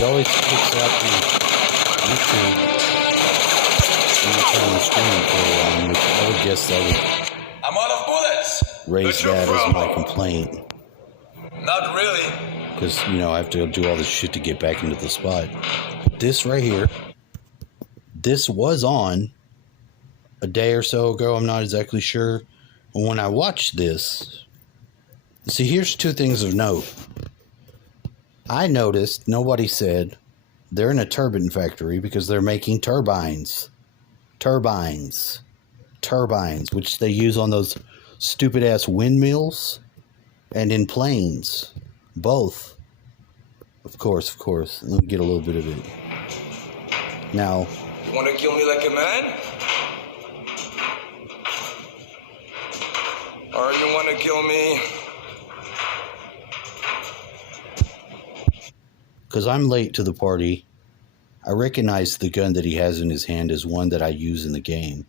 it always kicks out the YouTube when you turn the screen recorder on, which I would guess that would I'm out of bullets. raise that as my complaint. Not really. Because, you know, I have to do all this shit to get back into the spot. But this right here, this was on a day or so ago. I'm not exactly sure. And when I watched this, see, here's two things of note. I noticed, nobody said, they're in a turbine factory because they're making turbines. Turbines, which they use on those stupid-ass windmills and in planes. Both. Of course. Let me get a little bit of it. Now... You want to kill me like a man? Or you want to kill me... Because I'm late to the party, I recognize the gun that he has in his hand as one that I use in the game.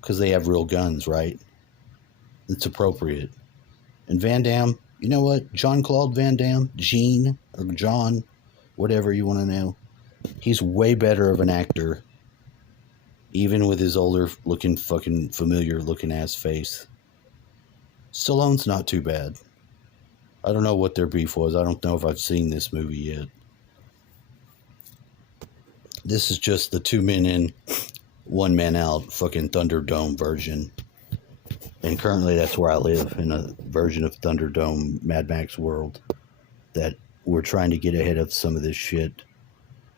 Because they have real guns, right? It's appropriate. And Van Damme, you know what? Jean-Claude Van Damme, Jean, or John, whatever you want to know. He's way better of an actor. Even with his older looking, fucking familiar looking ass face. Stallone's not too bad. I don't know what their beef was. I don't know if I've seen this movie yet. This is just the 2 men in, 1 man out fucking Thunderdome version. And currently that's where I live, in a version of Thunderdome Mad Max world. That we're trying to get ahead of some of this shit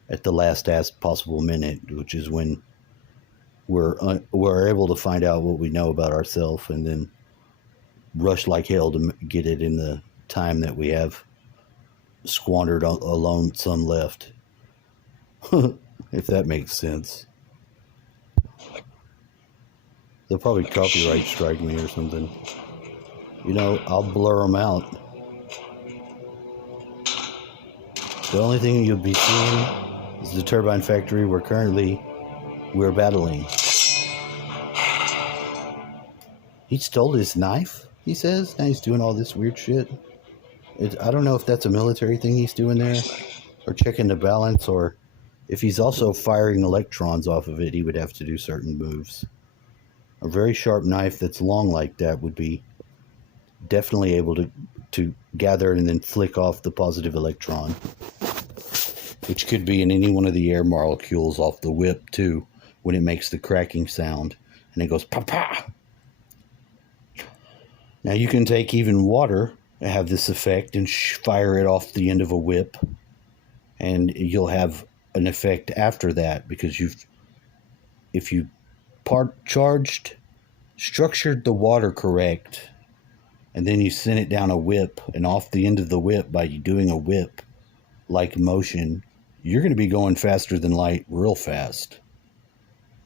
at the last possible minute, which is when we're able to find out what we know about ourselves and then rush like hell to get it in the time that we have squandered alone some left. If that makes sense. They'll probably copyright strike me or something. You know, I'll blur them out. The only thing you'll be seeing is the turbine factory where currently we're battling. He stole his knife, he says. Now he's doing all this weird shit. I don't know if that's a military thing he's doing there, or checking the balance, or if he's also firing electrons off of it, he would have to do certain moves. A very sharp knife that's long like that would be definitely able to gather and then flick off the positive electron, which could be in any one of the air molecules off the whip too, when it makes the cracking sound, and it goes pa-pa. Now you can take even water have this effect and fire it off the end of a whip, and you'll have an effect after that, because if you structured the water correct, and then you sent it down a whip and off the end of the whip by doing a whip like motion, you're going to be going faster than light real fast,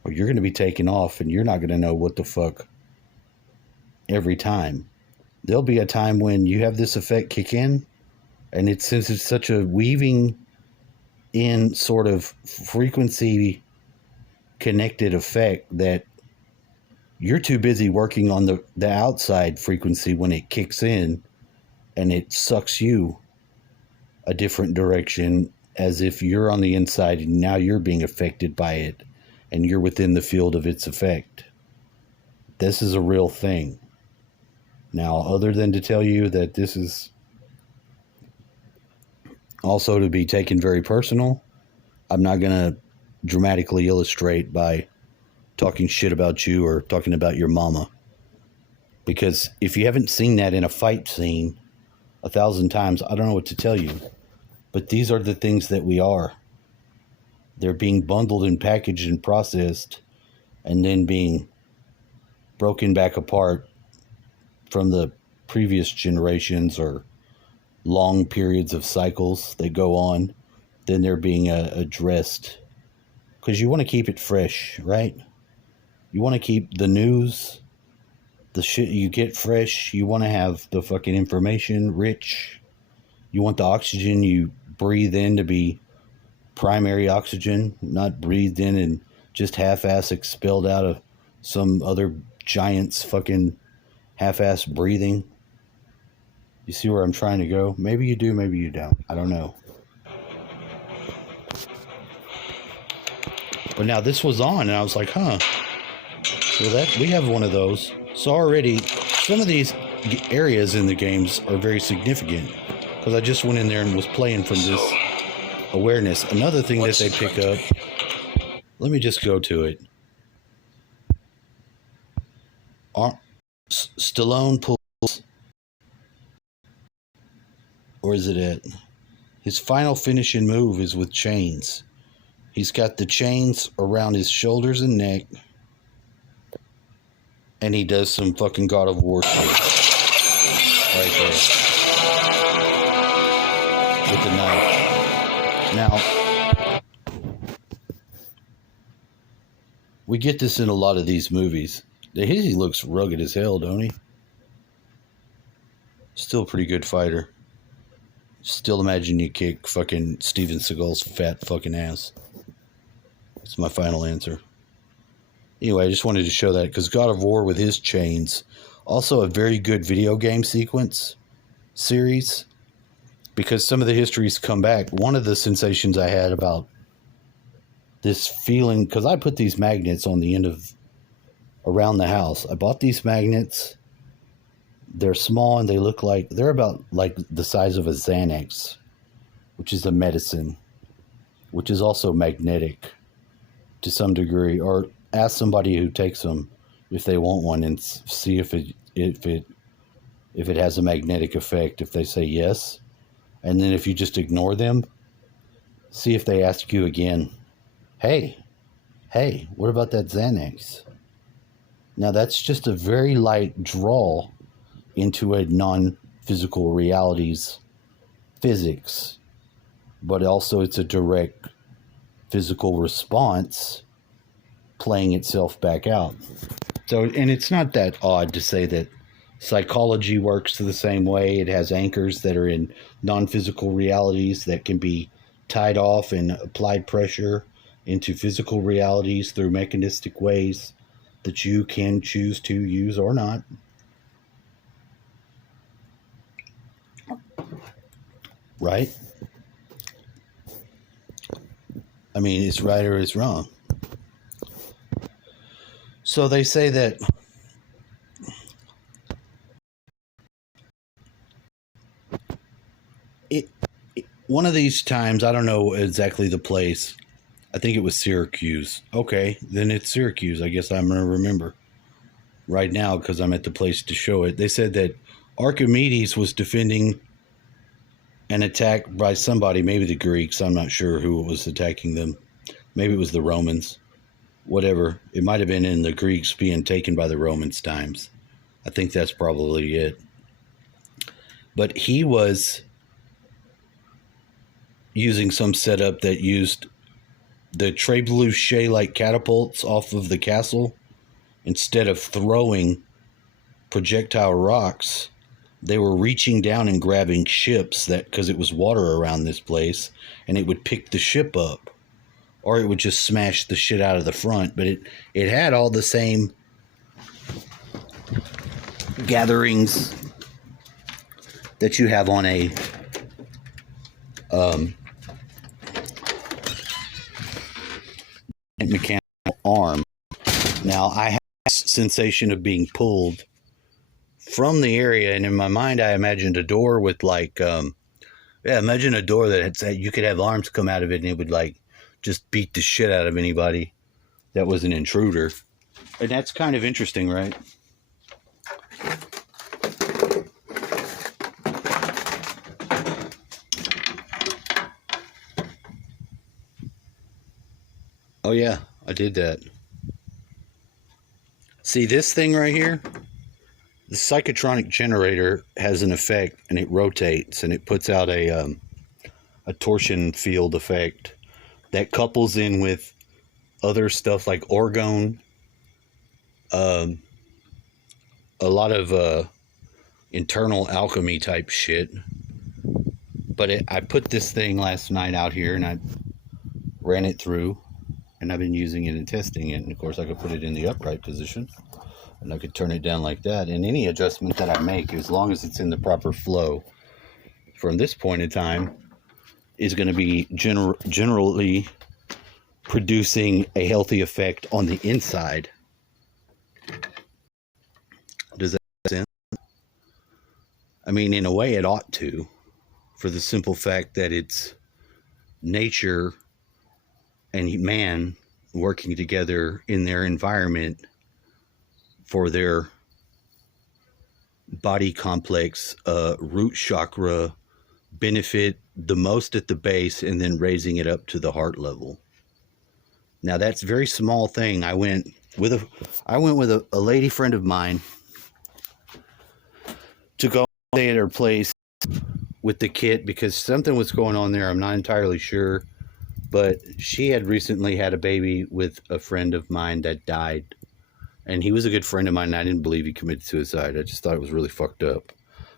or you're going to be taking off and you're not going to know what the fuck every time. There'll be a time when you have this effect kick in, and since it's such a weaving in sort of frequency connected effect that you're too busy working on the outside frequency when it kicks in, and it sucks you a different direction, as if you're on the inside and now you're being affected by it and you're within the field of its effect. This is a real thing. Now, other than to tell you that this is also to be taken very personal, I'm not going to dramatically illustrate by talking shit about you or talking about your mama. Because if you haven't seen that in a fight scene 1,000 times, I don't know what to tell you. But these are the things that we are. They're being bundled and packaged and processed, and then being broken back apart from the previous generations or long periods of cycles that go on. Then they're being addressed, because you want to keep it fresh, right? You want to keep the news, the shit you get fresh. You want to have the fucking information rich. You want the oxygen you breathe in to be primary oxygen, not breathed in and just half-ass expelled out of some other giant's fucking half-ass breathing. You see where I'm trying to go? Maybe you do, maybe you don't. I don't know. But now this was on, and I was like, huh. Well, we have one of those. So already, some of these areas in the games are very significant. Because I just went in there and was playing from this awareness. Another thing that they pick up, let me just go to it. Stallone pulls, where is it at? His final finishing move is with chains. He's got the chains around his shoulders and neck, and he does some fucking God of War shit right there with the knife. Now, we get this in a lot of these movies. He looks rugged as hell, don't he? Still a pretty good fighter. Still imagine you kick fucking Steven Seagal's fat fucking ass. That's my final answer. Anyway, I just wanted to show that because God of War with his chains. Also a very good video game sequence series. Because some of the histories come back. One of the sensations I had about this feeling, because I put these magnets on the end of around the house. I bought these magnets. They're small and they look like they're about like the size of a Xanax, which is a medicine, which is also magnetic to some degree. Or ask somebody who takes them if they want one and see if it has a magnetic effect. If they say yes, and then if you just ignore them, see if they ask you again, hey, what about that Xanax? Now that's just a very light draw into a non-physical reality's physics, but also it's a direct physical response playing itself back out. So, and it's not that odd to say that psychology works the same way. It has anchors that are in non-physical realities that can be tied off and applied pressure into physical realities through mechanistic ways that you can choose to use or not. Right? I mean, it's right or it's wrong. So they say that one of these times, I don't know exactly the place. I think it was Syracuse. Okay, then it's Syracuse. I guess I'm going to remember right now because I'm at the place to show it. They said that Archimedes was defending an attack by somebody, maybe the Greeks. I'm not sure who was attacking them. Maybe it was the Romans. Whatever. It might have been in the Greeks being taken by the Romans times. I think that's probably it. But he was using some setup that used the trebuchet-like catapults off of the castle. Instead of throwing projectile rocks, they were reaching down and grabbing ships, that because it was water around this place, and it would pick the ship up, or it would just smash the shit out of the front. But it had all the same gatherings that you have on a mechanical arm. Now I have this sensation of being pulled from the area, and in my mind I imagined a door with like imagine a door that had, you could have arms come out of it and it would like just beat the shit out of anybody that was an intruder. And that's kind of interesting, right? Oh yeah, I did that. See this thing right here? The psychotronic generator has an effect, and it rotates, and it puts out a torsion field effect that couples in with other stuff like orgone, a lot of internal alchemy type shit. But I put this thing last night out here, and I ran it through, and I've been using it and testing it. And of course I could put it in the upright position, and I could turn it down like that. And any adjustment that I make, as long as it's in the proper flow from this point in time, is going to be generally producing a healthy effect on the inside. Does that make sense? I mean, in a way it ought to, for the simple fact that it's nature and man working together in their environment for their body complex root chakra benefit the most at the base, and then raising it up to the heart level. Now that's a very small thing. I went with a lady friend of mine to go stay at her place with the kit because something was going on there. I'm not entirely sure, but she had recently had a baby with a friend of mine that died, and he was a good friend of mine, and I didn't believe he committed suicide. I just thought it was really fucked up.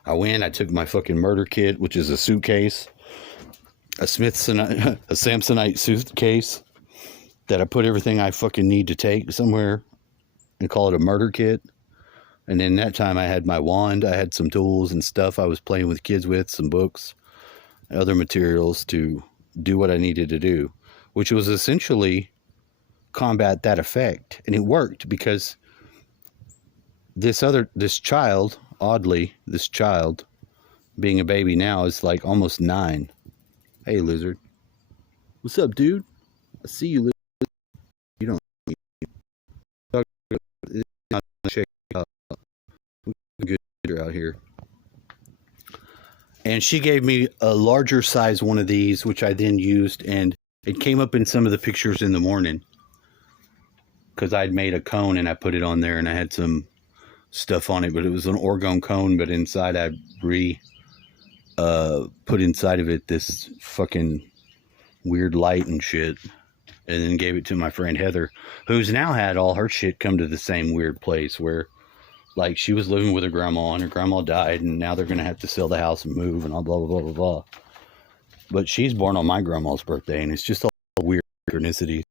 I took my fucking murder kit, which is a suitcase, a Samsonite suitcase that I put everything I fucking need to take somewhere, and call it a murder kit. And then that time I had my wand, I had some tools and stuff I was playing with kids with, some books, other materials to do what I needed to do, which was essentially combat that effect. And it worked because this child, oddly, this child being a baby now is like almost 9. Hey, lizard. What's up, dude? I see you, lizard. You don't check out. Good out here. And she gave me a larger size one of these, which I then used, and it came up in some of the pictures in the morning because I'd made a cone and I put it on there, and I had some stuff on it, but it was an orgone cone, but inside I put inside of it this fucking weird light and shit, and then gave it to my friend Heather, who's now had all her shit come to the same weird place where, like, she was living with her grandma and her grandma died, and now they're gonna have to sell the house and move and all blah blah blah blah blah. But she's born on my grandma's birthday, and it's just a weird synchronicity.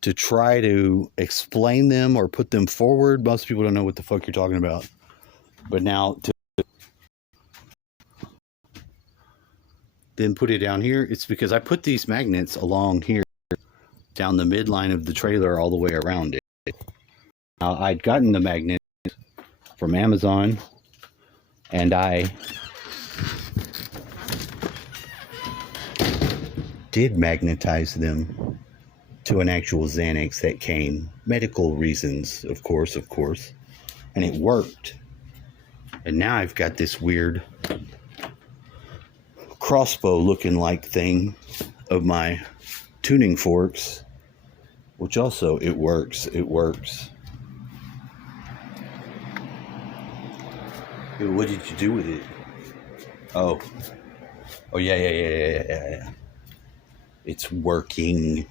To try to explain them or put them forward, most people don't know what the fuck you're talking about. But now to then put it down here, it's because I put these magnets along here, down the midline of the trailer all the way around it. Now, I'd gotten the magnets from Amazon, and I did magnetize them to an actual Xanax that came. Medical reasons, of course, and it worked. And now I've got this weird crossbow looking like thing of my tuning forks, which also it works. What did you do with it? Oh yeah. It's working.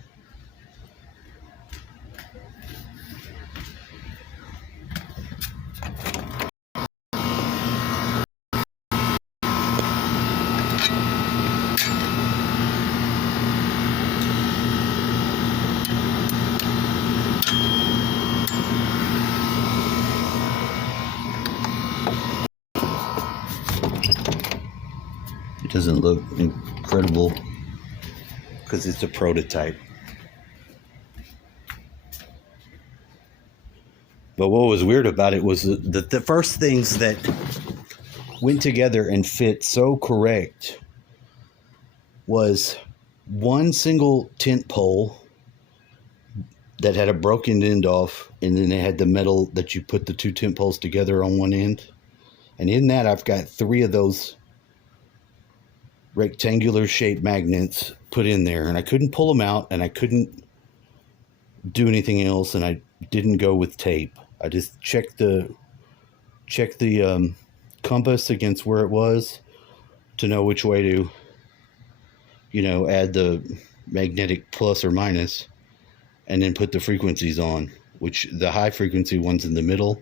It doesn't look incredible because it's a prototype. But what was weird about it was that the first things that went together and fit so correct was one single tent pole that had a broken end off, and then it had the metal that you put the 2 tent poles together on one end. And in that, I've got 3 of those rectangular shaped magnets put in there, and I couldn't pull them out, and I couldn't do anything else, and I didn't go with tape. I just checked the compass against where it was to know which way to, add the magnetic plus or minus, and then put the frequencies on, which the high frequency one's in the middle,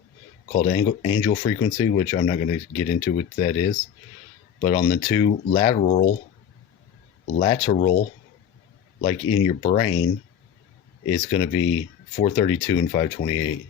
called angel frequency, which I'm not going to get into what that is. But on the 2 lateral, like in your brain, is going to be 432 and 528.